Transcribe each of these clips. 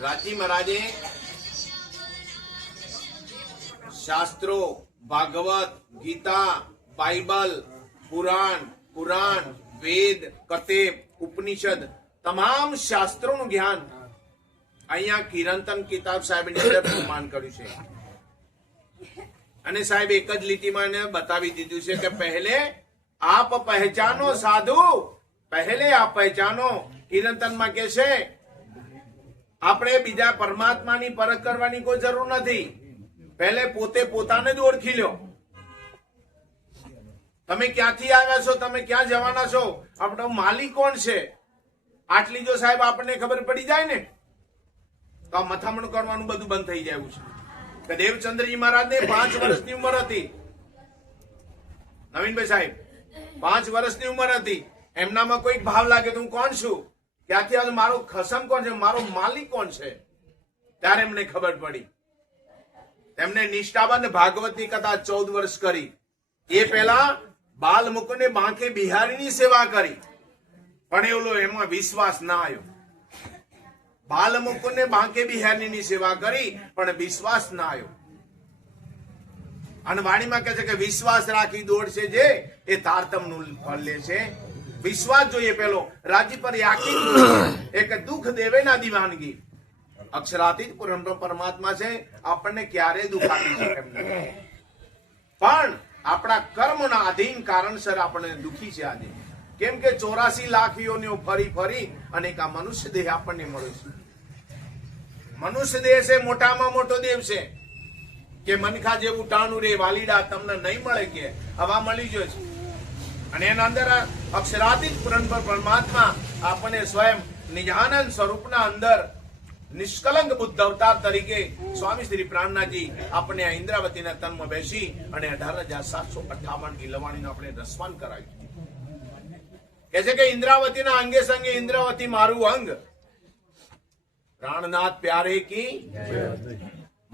રાજી મહારાજે શાસ્ત્રો, ભાગવત, ગીતા, બાઇબલ, પુરાણ, કુરાન, વેદ, કતેબ, ઉપનિષદ તમામ શાસ્ત્રોનું જ્ઞાન અહીંયા કિરંતન કિતાબ સાહેબની અંદર પ્રમાણ કર્યું છે. અને સાહેબ એક જ લીટીમાં બતાવી દીધું છે કે પહેલે આપ પહેચાનો સાધુ, પહેલે આપ પહેચાનો. કિરંતનમાં કે છે આપણે બીજા પરમાત્માની પરખ કરવાની કોઈ જરૂર નથી, પહેલે પોતે પોતાને જ ઓળખી લો. તમે ક્યાંથી આવ્યા છો, તમે ક્યાં જવાના છો, આપણો માલિક કોણ છે, આટલી જો સાહેબ આપણને ખબર પડી જાય ને તો આ મથામણ કરવાનું બધું બંધ થઈ જાય છે. કે દેવચંદ્રજી મહારાજને 5 વર્ષની ઉંમર હતી. નવીનભાઈ સાહેબ 5 વર્ષની ઉંમર હતી. એમનામાં કોઈ ભાવ લાગે તો હું કોણ છું, ક્યાંથી આવ્યો, મારો ખસમ કોણ છે, મારો માલિક કોણ છે, ત્યારે એમને ખબર પડી. તેમને નિષ્ઠાબંધ ભાગવતની કથા 14 વર્ષ કરી. એ પહેલા બાલ મુકુંદ બાંકે બિહારીની સેવા કરી, પણ એવલો એમાં વિશ્વાસ ના આવ્યો. બાલ મુકુંદ બાંકે બિહારીની સેવા કરી પણ વિશ્વાસ ના આવ્યો. અને વાણીમાં કહે છે કે વિશ્વાસ રાખી દોડશે જે એ તારતમનું ફળ લે છે. વિશ્વાસ જોઈએ પેલો. રાજી પર યાકીન એક દુઃખ દેવે ના દીવાનગી. અક્ષરાતીત પરમાત્મા છે, આપણને ક્યારે દુઃખ આપી શકે નહીં, પણ આપણા કર્મના આધીન કારણસર આપણે દુઃખી છે આજે. કેમ કે 84 લાખ યોનિઓ ફરી ફરી અને એક આ મનુષ્ય દેહ આપણને મળ્યો છે. મનુષ્ય દેહ છે મોટામાં મોટો દેવ છે. કે મનખા જેવું ટાણું રે વાલીડા તમને નહીં મળે, કે હવા મળી જાય છે. અને એના અંદર અક્ષરાતીત પરમાત્મા આપણને સ્વયં નિજાનંદ સ્વરૂપના અંદર નિષ્કલંક બુદ્ધ અવતાર તરીકે સ્વામી શ્રી પ્રાણનાથજી આપણે આ ઇન્દ્રાવતીના તનમાં બેસી અને 18,758 કી લવાણીનું આપણે રસવાન કરાવ્યું. કે છે કે ઇન્દ્રાવતીના અંગે સંગે ઇન્દ્રાવતી મારું અંગ, પ્રાણનાથ પ્યારે કી.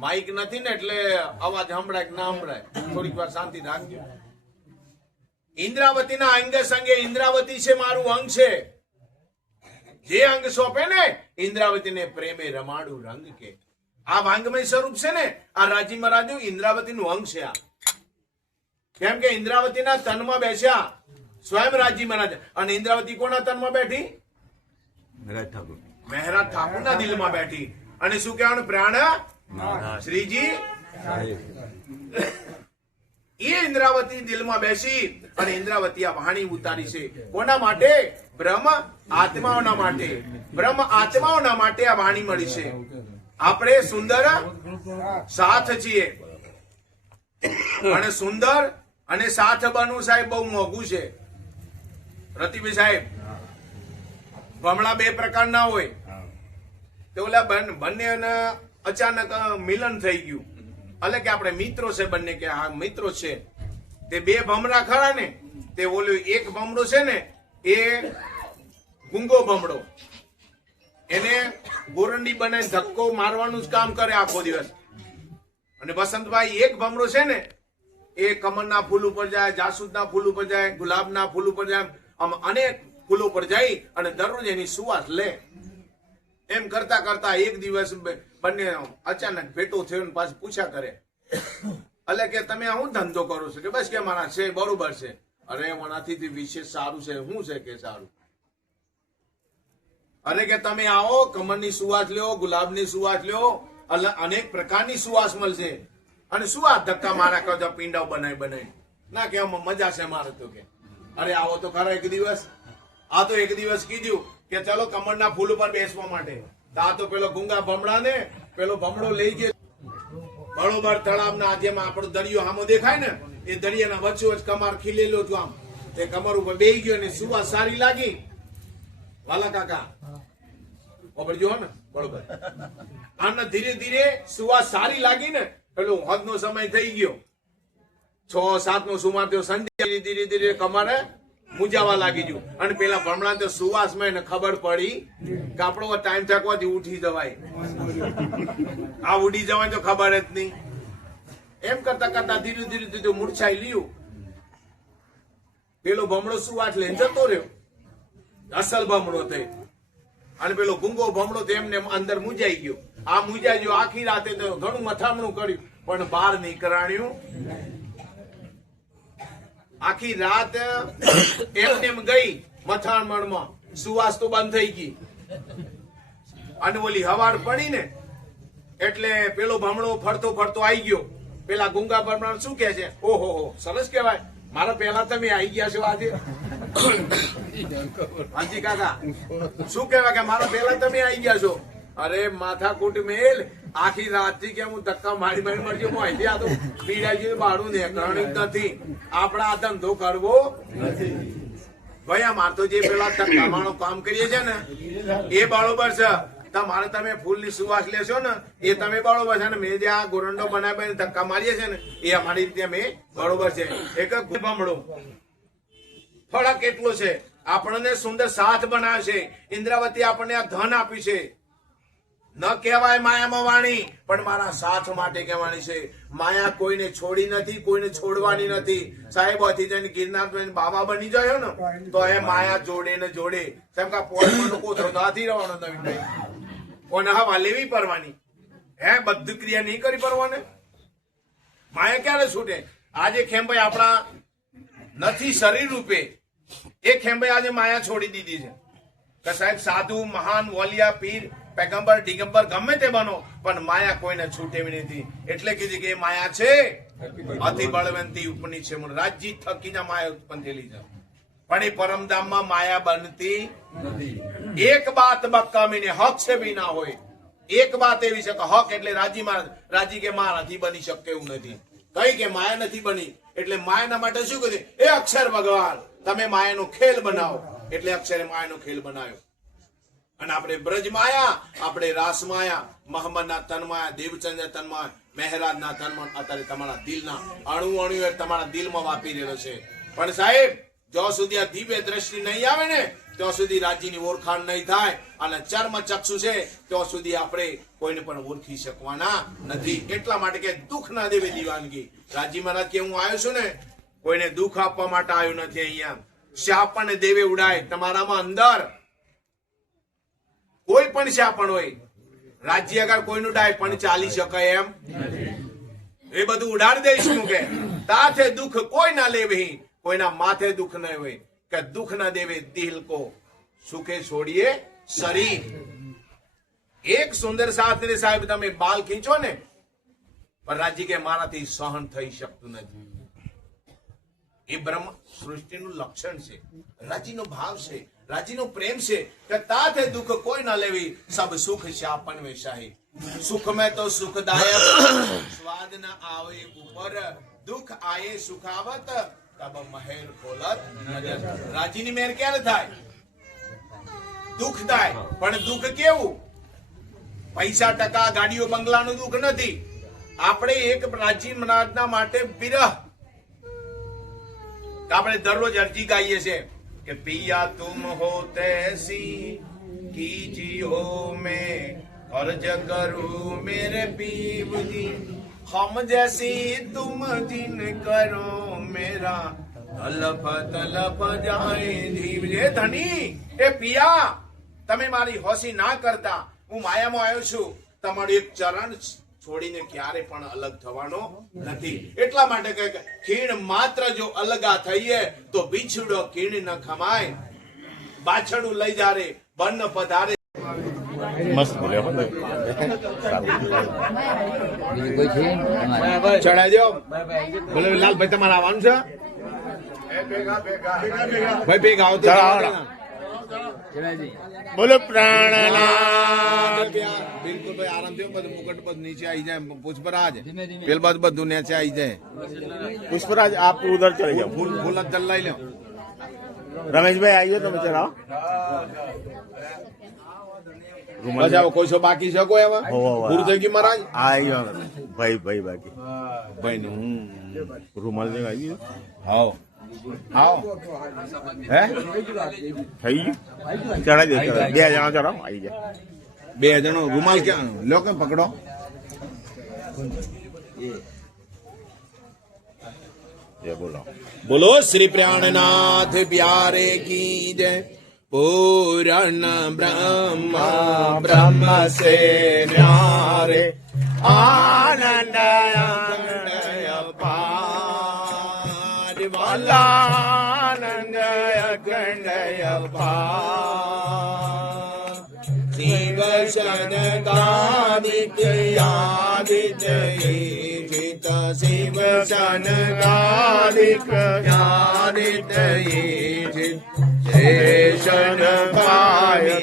માઇક નથી ને એટલે અવાજ સંભળાય કે ના સંભળાય, થોડીક વાર શાંતિ રાખજો. ઇન્દ્રાવતીના અંગે સંગે ઇન્દ્રાવતી છે મારું અંગ છે. જે અંગ સોંપે ને ઇન્દ્રાવતીને પ્રેમે રમાડું રંગ કે. આ વાંગમય સ્વરૂપ છે ને આ રાજી મહારાજનું ઇન્દ્રાવતીનું અંગ છે. આ કેમ કે ઇન્દ્રાવતીના તનમાં બેસ્યા સ્વયં રાજી મહારાજ. અને ઇન્દ્રાવતી કોના તનમાં બેઠી? મહેરાજ ઠાકુરના દિલમાં બેઠી. અને શું કહેવાનું? પ્રાણ શ્રીજી એ ઇન્દ્રાવતી દિલમાં બેસી અને ઇન્દ્રાવતી આ વાણી ઉતારી છે. કોના માટે? બ્રહ્મ આત્માઓના માટે. બ્રહ્મ આત્માઓના માટે આ વાણી મળી છે. આપણે સુંદર સાથ છીએ, પણ સુંદર અને સાથ બનવું સાહેબ બહુ મોંઘું છે. રતિભાઈ સાહેબ, ભમણા 2 પ્રકારના હોય. તો ઓલા બંને અચાનક મિલન થઈ ગયું, એટલે કે આપણે મિત્રો છે બંને, કે હા મિત્રો છે. તે 2 ભમરા ખરા ને, તે ઓલું એક ભમરો છે ને એ ગુંગો ભમડો, એને ગોરંડી બનાવીને ધક્કો મારવાનું જ કામ કરે આખો દિવસ. અને વસંતભાઈ એક ભમરો છે ને એ કમળના ફૂલ ઉપર જાય, જાસૂદના ફૂલ ઉપર જાય, ગુલાબના ફૂલ ઉપર જાય, આમ અનેક ફૂલો પર જઈ અને દરરોજ એની સુવાસ લે. એમ કરતા કરતા એક દિવસ બંને અચાનક ભેટો થયો, પાછું પૂછ્યા કરે, એટલે કે તમે શું ધંધો કરો છો? કે બસ કે મારા છે બરોબર છે. અરે મનાથી વિશેષ સારું છે. શું છે કે સારું? અરે કે તમે આવો, કમળની સુવાસ લ્યો, ગુલાબની સુવાસ લ્યો, અનેક પ્રકારની સુવાસ મળશે. અને શું આ ધક્કા મારા કરતા પીંડાઓ બનાવી ના, કે મજા છે મારે તો. કે અરે આવો તો ખરા એક દિવસ. આ તો એક દિવસ કીધું કે ચલો કમળના ફૂલ ઉપર બેસવા માટે. આ તો પેલો ગુંગા ભમડા ને પેલો ભમડો લઈ ગયો બરોબર તળાવના, જેમ આપણો દરિયો સામો દેખાય ને એ દરિયાના વચ્ચોવચ કમર ખીલેલો છું. આમ એ કમર ઉપર બેસી ગયો ને સુવાસ સારી લાગી. વાલા કાકા ઓબળજો ને બરોબર. આના ધીરે ધીરે સુવાસ સારી લાગી ને પેલો હદ નો સમય થઈ ગયો, 6-7 નો સુમાર થયો. સંધ્યા ધીરે ધીરે કમરે મુજાવા લાગી ગયું. અને પેલા ભમણા તો સુવાસ માં એને ખબર પડી કે આપણો ટાઈમ થાકવાથી ઉઠી જવાય, આ ઉડી જવાય તો ખબર જ નહીં. એમ કરતા કરતા ધીરે ધીરે મૂર્છાઈ લ્યું. પેલો ભમડો સુવાસ લઈને જતો રહ્યો, અસલ ભમડો થઈ. અને પેલો ગુંગો ભમડો તેમને અંદર મૂંઝાઈ ગયો. આ મૂંઝાઈ ગયો, આખી રાતે તો ઘણું મથામણું કર્યું પણ બહાર નીકળાણ્યું. આખી રાત એમને એમ ગઈ મથામણમાં, સુવાસ તો બંધ થઈ ગઈ. અને ઓલી હવાર પડી ને એટલે પેલો ભમણો ફરતો ફરતો આવી ગયો. પેલા ગુંગા ભમણા શું કે છે, ઓહો હો સરસ કહેવાય, મારા પહેલા તમે આવી ગયા છો આજે. હાજી કાકા શું કહેવાય કે મારા પહેલા તમે આવી ગયા છો. અરે માથાકૂટ મેલ, આખી રાતથી કે હું ધક્કા મારી મારી મરજો હું અહીંથી આ તો પીડાઈ ગયું, બાળું ને કરણ્યું નથી. આપણા આ ધંધો કરવો નથી ભાઈ. આ માર તો જે પેલા ધક્કા માણો કામ કરીએ છે ને એ બરોબર છે. તમારે તમે ફૂલની સુવાસ લેશો ને એ તમે બરોબર છે ને મેં જે આ ગોરંડો બનાવી ધક્કા મારીએ છે ને એ અમારી રીતે મેં બરોબર છે. એક ભમડો ફરક એટલો છે, આપણને સુંદર સાથ બનાવે છે. ઇન્દ્રાવતી આપણને આ ધન આપ્યું છે. ન કહેવાય માયામાં વાણી, પણ મારા સાથ માટે કહેવાની છે. માયા કોઈને છોડી નથી, કોઈને છોડવાની નથી. સાહેબ હતી જઈને ગિરનાર બાબા બની જાય ને તો એ માયા જોડે ને જોડે. કેમ કે પોળનો કોથળો નથી રહેવાનો નવીન કોને હવા લેવી પડવાની, હે બધી ક્રિયા નહીં કરી પડવાને. માયા ક્યારે છૂટે? આજે ખેમભાઈ આપણા નથી શરીર રૂપે, એ ખેમભાઈ આજે માયા છોડી દીધી છે કે સાહેબ સાધુ મહાન વલિયા પીર પેગમ્બર ડિગમ્બર ગમે તે બનો પણ માયા કોઈને છૂટેવી નથી. એટલે કીધી કે માયા છે અતિ બળવંતી ઉપની છે, રાજ્ય થકીના માયા ઉત્પન્ન થયેલી છે. પણ એ પરમધામમાં માયા બનતી નથી. એક બાત બકામીને હક છે બી ના હોય. એક વાત એવી છે કે હક એટલે રાજી કે માં નથી બની શકते એવું નથી. કઈ કે માયા નથી બની એટલે માયાના માટે શું કહ્યું? એ અક્ષર ભગવાન તમે માયાનો ખેલ બનાવો. એટલે અક્ષરે માયાનો ખેલ બનાવ્યો. અને આપણે બ્રજ માયા, આપણે રાસ માયા, મહમ્મદના તનમાયા, દેવચંદ્ર તનમાયા, મહેરાજના તનમાં અત્યારે તમારા દિલના અણુ અણુ તમારા દિલમાં વાપી રહેલો છે. પણ સાહેબ જ્યાં સુધી આ દિવ્ય દ્રષ્ટિ નહીં આવે ને ત્યાં સુધી રાજ્યની ઓળખાણ નહીં થાય. અને ચર્મ ચક્ષુ છે ત્યાં સુધી આપણે કોઈને પણ ઓળખી શકવાના નથી. એટલા માટે કે દુઃખ ના દેવે દીવાનગી. રાજી મહારાજ કે હું આવ્યો છું ને કોઈને દુઃખ આપવા માટે આવ્યો નથી. અહીંયા શાપણ દેવે ઉડાય તમારામાં અંદર કોઈ પણ શાપણ હોય. રાજ્ય અગર કોઈનું ડાય પણ ચાલી શકાય એમ એ બધું ઉડાડી દઈશું કે તાથે દુઃખ કોઈ ના લેવી, કોઈના માથે દુઃખ ન હોય કે દુઃખ ના દેવે દિલ કો સુખે છોડીએ શરીર. એક સુંદર સાથે સાહેબ તમે બાલ ખીંચો ને પણ રાજી કે મારાથી સહન થઈ શકતું નથી. એ બ્રહ્મ સૃષ્ટિનું લક્ષણ છે, રાજીનો ભાવ છે, રાજીનો પ્રેમ છે કે તાથે દુઃખ કોઈ ના લેવી, સબ સુખ શાપન વેશાહી. સુખ में तो सुखदायक स्वाद न आवे ऊपर, दुख आए सुखावत तब મહેર ખોલત નજર. રાજીની મહેર ક્યારે થાય? દુઃખ થાય. પણ દુઃખ કેવું? પૈસા ટકા ગાડીઓ બંગલાનું દુઃખ નથી. આપણે એક રાજી મહારાજના માટે વિરહ. આપણે દરરોજ અરજી ગાઈએ છીએ કે પિયા તુમ હો તૈસી कीजी हो मैं अर्ज करूं मेरे पीव जी, हम जैसी तुम जिन करो मेरा तलफ तलफ जाए जीव. रे धनी ए पिया તમે મારી હોસી ના કરતા. હું માયામાં આવ્યો છું, તમારું એક ચરણ છોડીને ક્યારે પણ અલગ થવાનો નથી. એટલા માટે કે ખીણ માત્ર જો અલગા થઈએ તો બિછડો ખીણ ન ખમાય. બાછડું લઈ જારે બન પધારે. મસ્ત બોલ્યો ચડાજો. બોલે લાલભાઈ તમારે આવવાનું છે? ભાઈ ભેગા આવો. બોલો પ્રાણનાથ. બિલકુલ ભાઈ આરામથી. બધું મુકટ બધું નીચે આવી જાય. પુષ્પરાજ પેલ બાજુ બધું નીચે આવી જાય. પુષ્પરાજ આપ ઉધર ચલે જાઓ. ફૂલ ફૂલ જ લઈ લો. રમેશભાઈ આइए તમે જરા. બસ આવો. કોઈ સો બાકી છે કોઈ એમાં? પૂરું થઈ ગયું મહારાજ? આયો ભાઈ ભાઈ બાકી ભાઈ ને હું રૂમાલ જે આવી હાવ હાવ હે થઈ ગયું. ચડાઈ દે. 2 જણા ચડાવો આવી જાય. 2 જણો રૂમાલ ક્યાં લો કે પકડો. બોલો બોલો શ્રી પ્રાણનાથ પ્યારે કી જય. पूरण ब्रह्म ब्रह्म से न्यारे आनंद पार वाला आनंद अखंड पार शिव शनकादित्यादित्य जित शिव शनकादित्यादित्य जित शेषन पाए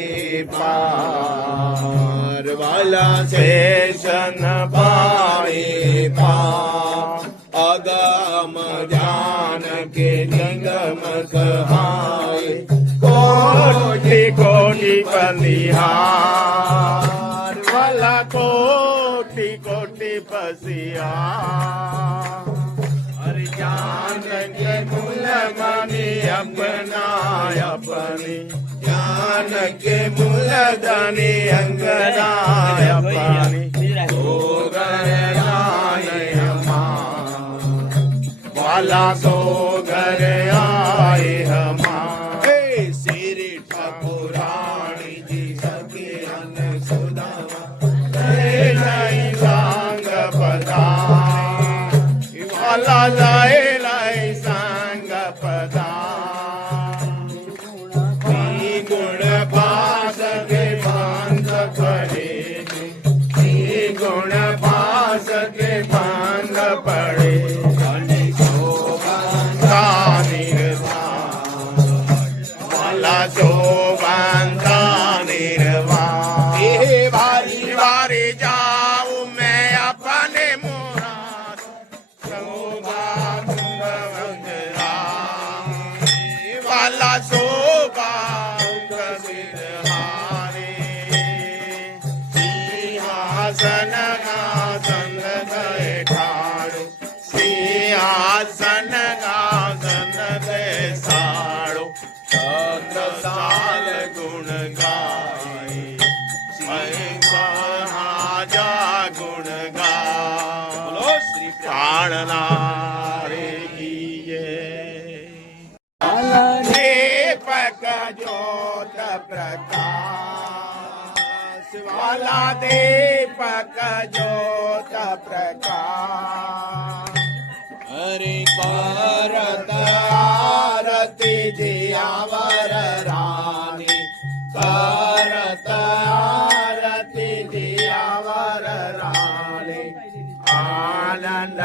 पार वाला शेषन पाए पार अगम ज्ञान के निगम कहाए कोटि कोटि बलिहार वाला कोटि कोटि पसियार हरि ज्ञान के मूल मणि अपना अपनी ज्ञान के मूल धनी अंगना अपनी हो गए वाला सो घर आए हमारे श्री ठाकुरानी जी सके अन सुदामा नहीं सांग पदा वाला जाए लाई सांग पदा गुण पास के बांध पड़े गुण पास के बांध पड़े वाला जो बांधा निर्वाण बारी बारी जाऊं मैं अपने मुराद वाला शोभा सिंहासन आसन गए ठाड़ो सिंहासन आसन गए साड़ो साल गुण गाए महाजा गुण गाओ श्री प्राणनारे दीपक ज्योत प्रकाश वाला दीपक ज्योत प्रकाश हरि करत आरती जियावर रानी करत आरती जियावर रानी आनंद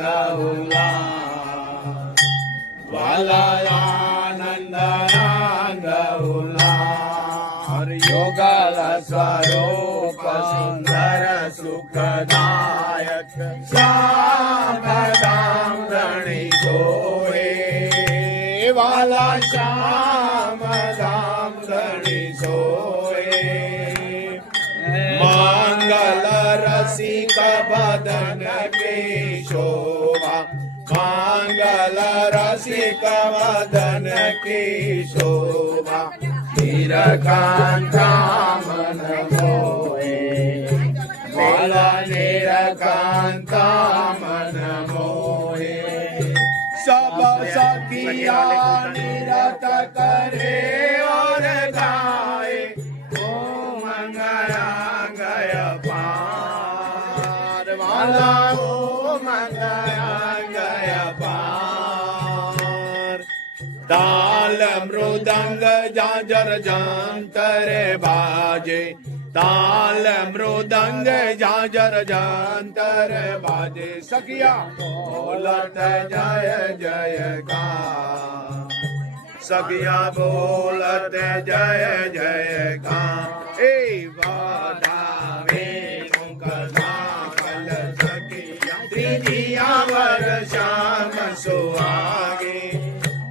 गौला वाला आनंद गौला हरि योगल स्वरूप सुंदर सुखदायक श्याम धाम धनी सोए वाला श्याम धाम धनी सोए मंगल रसिक बदन के शोभा मंगल रसिक वदन की शोभा नीलकांता मन मोहे वाला नीलकांता मन मोहे सब सखिया निरत करे और गाए ओ मंगया गया पार वाला ओ मंगया गया पार ताल मृदंग जाजर जानतर बाजे ताल मृदंग जाजर जानतर बाजे सखिया बोलत जय जय का सखिया बोलत जय जय का ए वादावे मुकल सखिया त्रिजिया वर श्याम सुहागे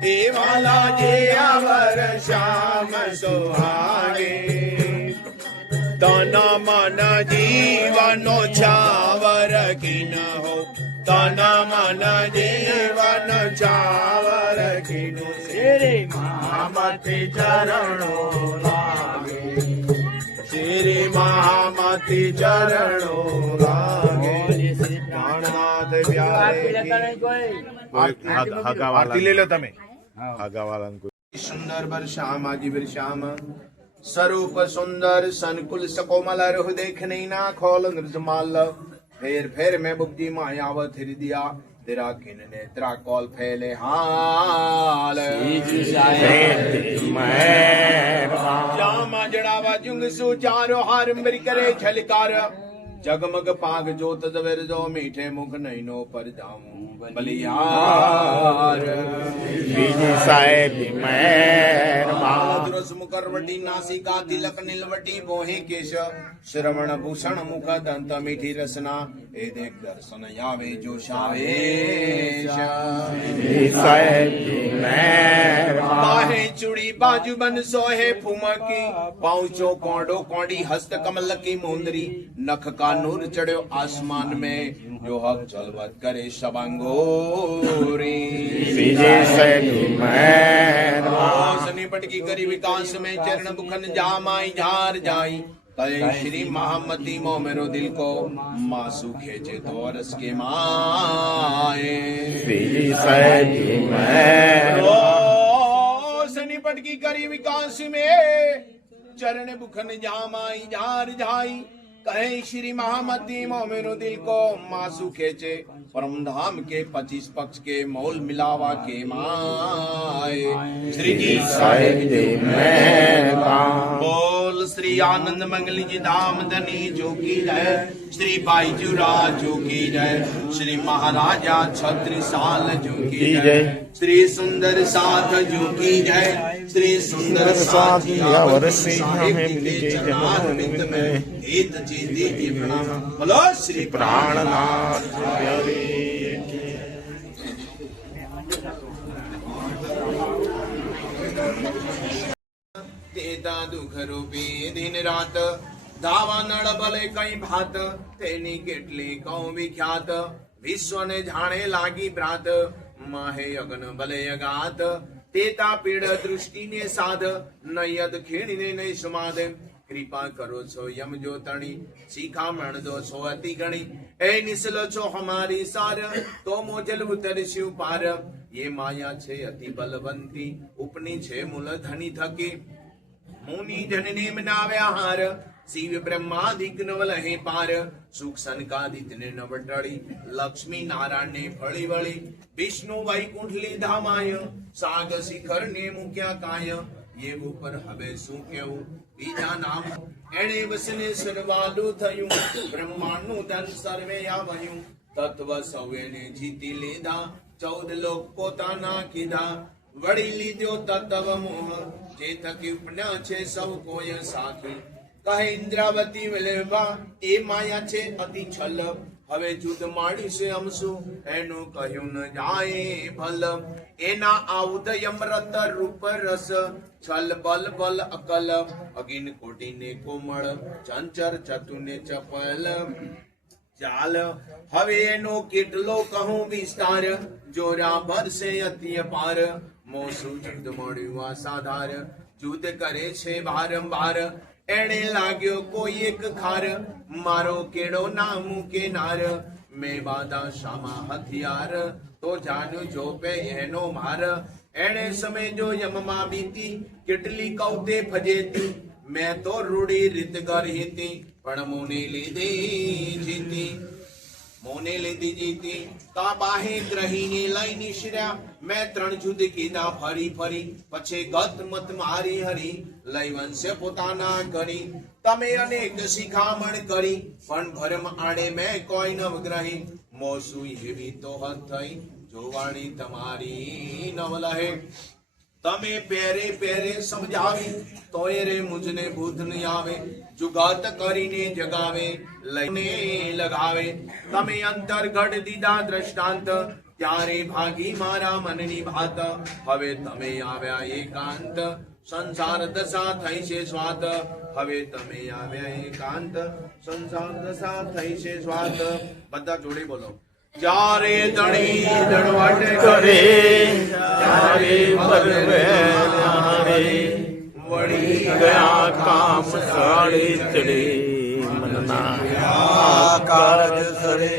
ए वाला जियावर श्याम सुहागे तन मन जीवन छावर की न हो तन मन जीवन छावर की नो श्री महामती चरणों लागे श्री महामती चरणों लागे प्राणनाथ प्यारे હગાવાલા આરતી લઈ લો તમે હગાવાલા सुंदर बरश्याम आजी बरश्याम स्वरूप सुंदर संकुल सकोमल रुह देखने ना खोल निर्जमाल फेर फेर में बुद्धि मायावत हृदया तेरा किन नेत्रा कौल फैले हाल श्यामा जड़ावा जुंग सुचारो हार मृ करे छलकार जगमग पाग जोत दवेर जो मीठे मुख नैनो पर जाऊं बलियार બીજી સાહેબ મહેરબાન रस मुकरवटी नासिका तिलक नीलवटी मोहे केश श्रवण भूषण मुख दंत मीठी रसना ए देख दर्शन यावे जो शावेश બીજી સાહેબ મહેરબાન बाहे चूड़ी बाजू बन सोहे फुमकी पाँचों कोडो कोडी हस्त कमल की मुंदरी नख का नूर चढ़ो आसमान में जो हक चलवत करे शबांगोरी બીજી સાહેબ મહેરબાન निपट की करी विकास में चरण मुखन जामाई झार जाई कहे श्री महामती मो मेरो दिल को मासू खेचे तो रस के माए બીજી સાહેબ મહેરબાન निपट की करी विकास में चरण मुखन जामाई झार जाई कहे श्री महामती मो मेरो दिल को मासू खेचे परम धाम के 25 पक्ष के मोल मिलावा के माए श्री जी સાહેબ મહેરબાન बोल श्री आनंद मंगल जी धाम धनी जो की जय श्री बाईजू राज जो की जय श्री महाराजा छत्र साल जो की जय श्री सुंदर साथ जो की जय श्री सुंदर साथ यावर सिंह में मिले जनार्मित में हित जी दीजिए प्रणाम बोलो श्री પ્રાણનાથ देता दुख रूपी दिन रात धावा नळ बले कई भात तेनी કેટલી કૌ વિખ્યાત વિશ્વને જાણે લાગી પ્રાત માહે અગન બલે અગાત તેતા પીડ દૃષ્ટિને સાધ નયદ ખીણીને નય સમાદ કૃપા કરો છો યમ જો તણી શિખામણ દો છો અતિ ગણી એ નિસલો છો હમારી સાર તો મોજલ ઉતરસ્યું પાર ये माया छे अति बलवंती उपनी छे मूल धनी थकी मुनि जनने मनाव्या हार शिव ब्रह्मादिक नवल हे पार सुख सनकादित ने नवटड़ी लक्ष्मी नारायण ने फળી વળી विष्णु वैकुंठ लीधामाय साग शिखर ने मुक्या काय ये ऊपर हवे શું કેવું બીજા નામ એણે વસને સરવાલું થયું બ્રહ્માંડનું ધન સર્વે આવ્યું તત્વ સૌને જીતી લીધા 14 લોક પોતાના કીધા વળી લીધો તત્વ મોહ જે થકી ઉપના છે સૌ કોઈ સાખી કહે ઇન્દ્રાવતી વિલેવા એ માયા છે અતિ છલ હવે જુદ માડી છે અમસુ એનું કહ્યું ન જાય ભલ એના આઉદય અમૃત રૂપ રસ છલ બલ બલ અકલ અગિન કોટી ને કોમળ ચંચર ચતુ ને ચપલ ચાલ હવે એનો કેટલો કહું વિસ્તાર જોરા ભરસે અતિ અપાર મોસુ જુદ મળ્યું અસાધાર જુદ કરે છે વારંવાર એણે લાગ્યો કોઈ એક ખાર મારો કેડો ના મૂકે નાર મેં બાદા શામા હથિયાર તો જાણ્યું જો પે એનો માર એણે સમય જો યમમાં બીતી કેટલી કૌતે ફજેતી मैं तो रूढ़ी रित गरहिती पण मोने लीधी जीती मोने लीधी जीती ता बाहे ग्रहीने लई निश्र्या मैं 3 जुद कीधा फरी फरी पछे गत मत मारी हरी लई वंश पोताना करी तमे अनेक शिखामण करी पण भरम आड़े मैं कोई नव ग्रही मोसु एवी तो हत थई जोवाणी तमारी नव लहे तमे पेरे पेरे समझावी तोय रे मुझने बुध न आवे जुगात करीने जगावे लઈને લગાવે તમે અંતર ઘડ દીધા દ્રષ્ટાંત ત્યારે ભાગી મારા મનની ભાત હવે તમે આવ્યા એકાંત સંસાર દશા થઈ છે સ્વાત હવે તમે આવ્યા એકાંત સંસાર દશા થઈ છે સ્વાત બધા જોડે બોલો જારે દણી દણવટ કરે ત્યારે પરવે રે વળી ગયા કામ સાડી ચડે મનના કારજ સરે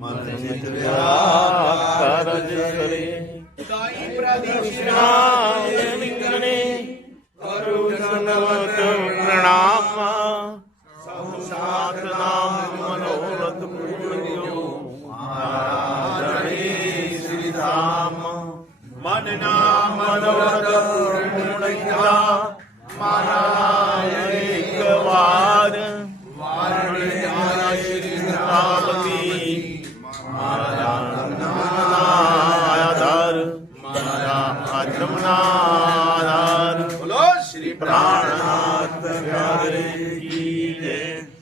મન મિત્ર્યા કારજ સરે ગાઈ પ્રદિક્ષિણા સાતના મનોરથ પૂર્યો આદરણી શ્રી રામ મનના મનોરથ પૂર્ણ થયા મારા એક વાર બોલો શ્રી પ્રાણ